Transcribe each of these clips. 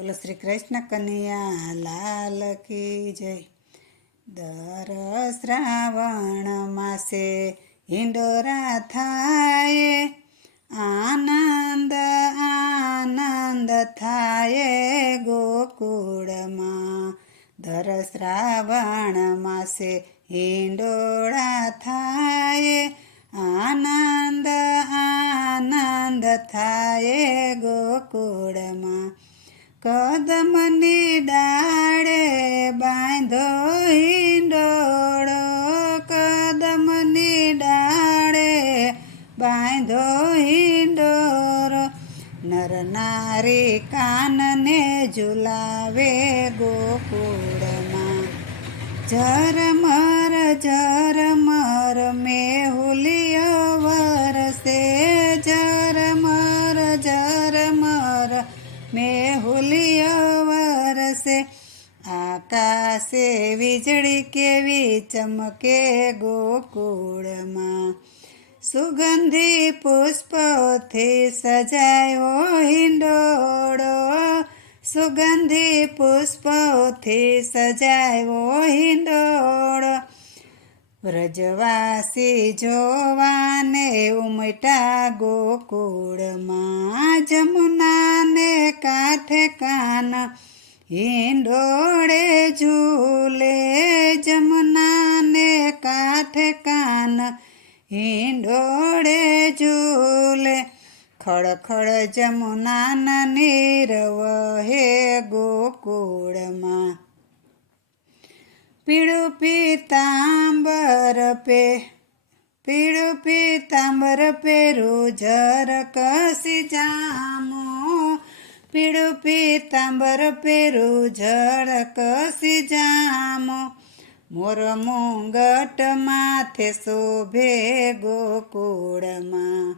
બોલો શ્રી કૃષ્ણ કનૈયા લાલ કી જય। દર શ્રાવણ માસે હિંડોરા થાય, આનંદ આનંદ થાય ગોકુળમાં। દર શ્રાવણ માસે હિંડોળા થાય, આનંદ આનંદ થાય ગોકુળમાં। કદમની ડાળે બાંધો હિંડોળો, કદમની ડાળે બાંધો હિંડોરો। નર નારી કાનને ઝુલાવે ગોકુળમાં। ઝરમર મેહુલિયો વરસે, ઝરમર મેહુલિયો વરસે। આકાશે વીજળી કેવી ચમકે ગોકુળમાં। સુગંધી પુષ્પોથી સજાયો હિંડોળો, સુગંધી પુષ્પોથી સજાયો હિંડોળો। વ્રજવાસી જોવાને ઉમટ્યા ગોકુળમાં। જમુનાને કાંઠે કાન હિંડોળે ઝૂલે, જમુનાને કાંઠે કાન હિંડોળે ઝૂલે। ખળખળ જમુનાના નીર વહે ગોકુળમાં। પીળું પીતાંબર પેરું ઝરકસી જામો, પીળું પીતાંબર પેરું ઝરકસી જામો। મોર મુંગટ માથે શોભે ગોકુળમાં,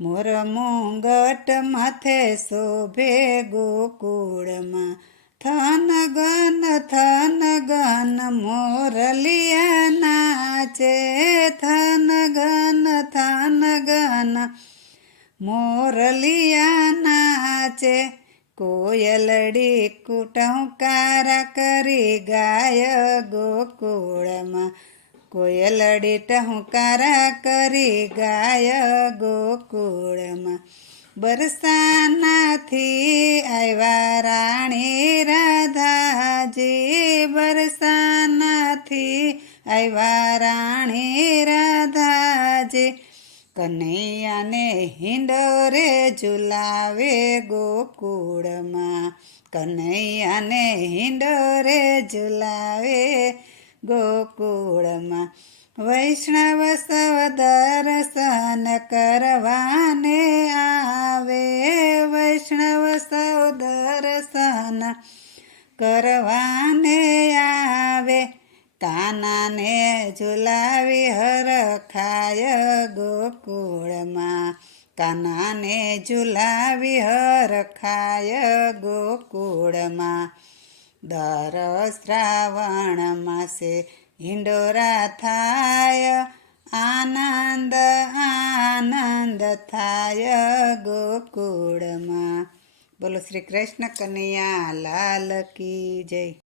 મોર મુંગટ માથે શોભે ગોકુળમાં। થન ગન મોરલિયા નાચે, થન ગન મોરલિયા નાચે। કોયલડી ટહુકારા કરી ગાય ગોકુળમાં, કોયલડી ટહુકારા કરી ગાય ગોકુળમાં। બરસાનાથી આવ્યા રાણી રાધાજી, બરસાનાથી આવ્યા રાણી રાધાજી। કનૈયાને હિંડોરે ઝુલાવે ગોકુળમાં, કનૈયાને હિંડોરે ઝુલાવે ગોકુળમાં। વૈષ્ણવ સૌ દર્શન કરવાને આવે, વૈષ્ણવ સૌ દર્શન કરવાને આવે। કાનાને ઝુલાવી હરખાય ગોકુળમાં, કાનાને ઝુલાવી હરખાય ગોકુળમાં। દર શ્રાવણ માસે હિંડોરા થાય, આનંદ આનંદ થાય ગોકુળમાં। બોલો શ્રી કૃષ્ણ કનૈયા લાલ કી જય।